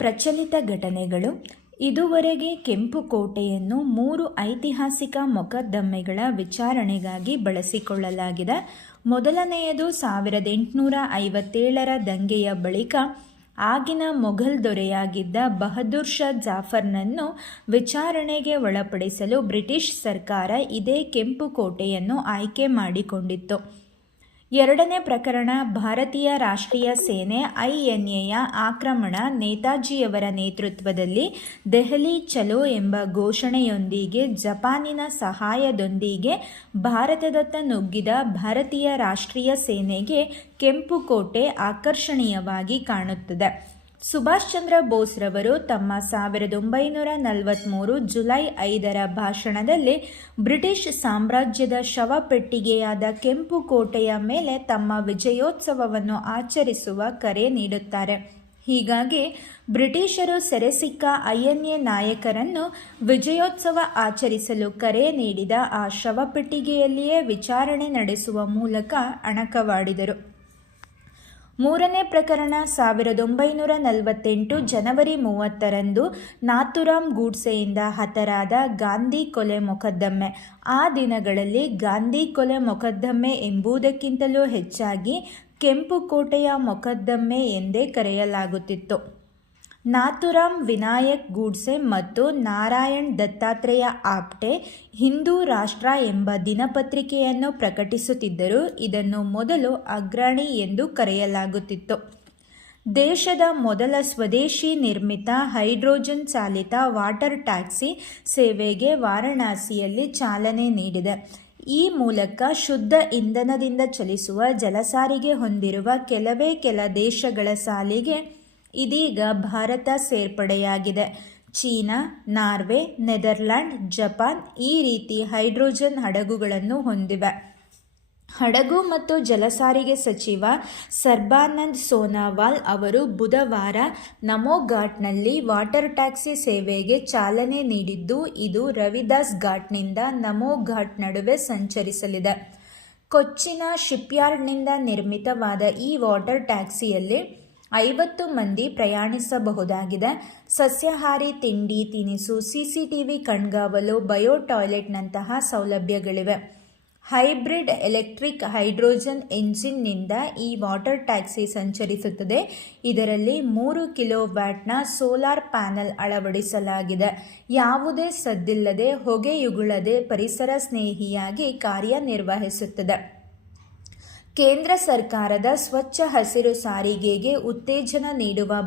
ಪ್ರಚಲಿತ ಘಟನೆಗಳು. ಇದುವರೆಗೆ ಕೆಂಪು ಕೋಟೆಯನ್ನು 3 ಐತಿಹಾಸಿಕ ಮೊಕದ್ದಮೆಗಳ ವಿಚಾರಣೆಗಾಗಿ ಬಳಸಿಕೊಳ್ಳಲಾಗಿದೆ. ಮೊದಲನೆಯದು 1857ರ ದಂಗೆಯ ಬಳಿಕ ಆಗಿನ ಮೊಘಲ್ ದೊರೆಯಾಗಿದ್ದ ಬಹದ್ದೂರ್ ಶಾ ಜಾಫರ್ನನ್ನು ವಿಚಾರಣೆಗೆ ಒಳಪಡಿಸಲು ಬ್ರಿಟಿಷ್ ಸರ್ಕಾರ ಇದೇ ಕೆಂಪು ಕೋಟೆಯನ್ನು ಆಯ್ಕೆ ಮಾಡಿಕೊಂಡಿತ್ತು. ಎರಡನೇ ಪ್ರಕರಣ ಭಾರತೀಯ ರಾಷ್ಟ್ರೀಯ ಸೇನೆ INAಯ ಆಕ್ರಮಣ. ನೇತಾಜಿಯವರ ನೇತೃತ್ವದಲ್ಲಿ ದೆಹಲಿ ಚಲೋ ಎಂಬ ಘೋಷಣೆಯೊಂದಿಗೆ ಜಪಾನಿನ ಸಹಾಯದೊಂದಿಗೆ ಭಾರತದತ್ತ ನುಗ್ಗಿದ ಭಾರತೀಯ ರಾಷ್ಟ್ರೀಯ ಸೇನೆಗೆ ಕೆಂಪು ಕೋಟೆ ಆಕರ್ಷಣೀಯವಾಗಿ ಕಾಣುತ್ತದೆ. ಸುಭಾಷ್ ಚಂದ್ರ ಬೋಸ್ರವರು ತಮ್ಮ 1943 ಜುಲೈ 5ರ ಭಾಷಣದಲ್ಲಿ ಬ್ರಿಟಿಷ್ ಸಾಮ್ರಾಜ್ಯದ ಶವಪೆಟ್ಟಿಗೆಯಾದ ಕೆಂಪು ಕೋಟೆಯ ಮೇಲೆ ತಮ್ಮ ವಿಜಯೋತ್ಸವವನ್ನು ಆಚರಿಸುವ ಕರೆ ನೀಡುತ್ತಾರೆ. ಹೀಗಾಗಿ ಬ್ರಿಟಿಷರು ಸೆರೆಸಿಕ್ಕ INA ನಾಯಕರನ್ನು ವಿಜಯೋತ್ಸವ ಆಚರಿಸಲು ಕರೆ ನೀಡಿದ ಆ ಶವಪೆಟ್ಟಿಗೆಯಲ್ಲಿಯೇ ವಿಚಾರಣೆ ನಡೆಸುವ ಮೂಲಕ ಅಣಕವಾಡಿದರು. ಮೂರನೇ ಪ್ರಕರಣ 1948 ಜನವರಿ 30ರಂದು ನಾಥುರಾಮ್ ಗೂಡ್ಸೆಯಿಂದ ಹತರಾದ ಗಾಂಧಿ ಕೊಲೆ ಮೊಕದ್ದಮೆ. ಆ ದಿನಗಳಲ್ಲಿ ಗಾಂಧಿ ಕೊಲೆ ಮೊಕದ್ದಮೆ ಎಂಬುದಕ್ಕಿಂತಲೂ ಹೆಚ್ಚಾಗಿ ಕೆಂಪು ಕೋಟೆಯ ಮೊಕದ್ದಮೆ ಎಂದೇ ಕರೆಯಲಾಗುತ್ತಿತ್ತು. ನಾಥುರಾಮ್ ವಿನಾಯಕ್ ಗೂಡ್ಸೆ ಮತ್ತು ನಾರಾಯಣ್ ದತ್ತಾತ್ರೇಯ ಆಪ್ಟೆ ಹಿಂದೂ ರಾಷ್ಟ್ರ ಎಂಬ ದಿನಪತ್ರಿಕೆಯನ್ನು ಪ್ರಕಟಿಸುತ್ತಿದ್ದರು. ಇದನ್ನು ಮೊದಲು ಅಗ್ರಣಿ ಎಂದು ಕರೆಯಲಾಗುತ್ತಿತ್ತು. ದೇಶದ ಮೊದಲ ಸ್ವದೇಶಿ ನಿರ್ಮಿತ ಹೈಡ್ರೋಜನ್ ಚಾಲಿತ ವಾಟರ್ ಟ್ಯಾಕ್ಸಿ ಸೇವೆಗೆ ವಾರಣಾಸಿಯಲ್ಲಿ ಚಾಲನೆ ನೀಡಿದೆ. ಈ ಮೂಲಕ ಶುದ್ಧ ಇಂಧನದಿಂದ ಚಲಿಸುವ ಜಲಸಾರಿಗೆ ಹೊಂದಿರುವ ಕೆಲವೇ ಕೆಲ ದೇಶಗಳ ಸಾಲಿಗೆ ಇದೀಗ ಭಾರತ ಸೇರ್ಪಡೆಯಾಗಿದೆ. ಚೀನಾ, ನಾರ್ವೆ, ನೆದರ್ಲ್ಯಾಂಡ್, ಜಪಾನ್ ಈ ರೀತಿ ಹೈಡ್ರೋಜನ್ ಹಡಗುಗಳನ್ನು ಹೊಂದಿವೆ. ಹಡಗು ಮತ್ತು ಜಲಸಾರಿಗೆ ಸಚಿವ ಸರ್ಬಾನಂದ್ ಸೋನಾವಾಲ್ ಅವರು ಬುಧವಾರ ನಮೋ ಘಾಟ್ನಲ್ಲಿ ವಾಟರ್ ಟ್ಯಾಕ್ಸಿ ಸೇವೆಗೆ ಚಾಲನೆ ನೀಡಿದ್ದು, ಇದು ರವಿದಾಸ್ ಘಾಟ್ನಿಂದ ನಮೋ ಘಾಟ್ ನಡುವೆ ಸಂಚರಿಸಲಿದೆ. ಕೊಚ್ಚಿನ ಶಿಪ್ಯಾರ್ಡ್ನಿಂದ ನಿರ್ಮಿತವಾದ ಈ ವಾಟರ್ ಟ್ಯಾಕ್ಸಿಯಲ್ಲಿ 50 ಮಂದಿ ಪ್ರಯಾಣಿಸಬಹುದಾಗಿದೆ. ಸಸ್ಯಾಹಾರಿ ತಿಂಡಿ ತಿನಿಸು, CCTV ಕಣ್ಗಾವಲು, ಬಯೋ ಟಾಯ್ಲೆಟ್ನಂತಹ ಸೌಲಭ್ಯಗಳಿವೆ. ಹೈಬ್ರಿಡ್ ಎಲೆಕ್ಟ್ರಿಕ್ ಹೈಡ್ರೋಜನ್ ಎಂಜಿನ್ನಿಂದ ಈ ವಾಟರ್ ಟ್ಯಾಕ್ಸಿ ಸಂಚರಿಸುತ್ತದೆ. ಇದರಲ್ಲಿ 3 ಕಿಲೋವ್ಯಾಟ್ನ ಸೋಲಾರ್ ಪ್ಯಾನೆಲ್ ಅಳವಡಿಸಲಾಗಿದೆ. ಯಾವುದೇ ಸದ್ದಿಲ್ಲದೆ, ಹೊಗೆಯುಗುಳದೆ ಪರಿಸರ ಸ್ನೇಹಿಯಾಗಿ ಕಾರ್ಯನಿರ್ವಹಿಸುತ್ತದೆ. ಕೇಂದ್ರ ಸರ್ಕಾರದ ಸ್ವಚ್ಛ ಹಸಿರು ಸಾರಿಗೆಗೆ ಉತ್ತೇಜನ ನೀಡುವ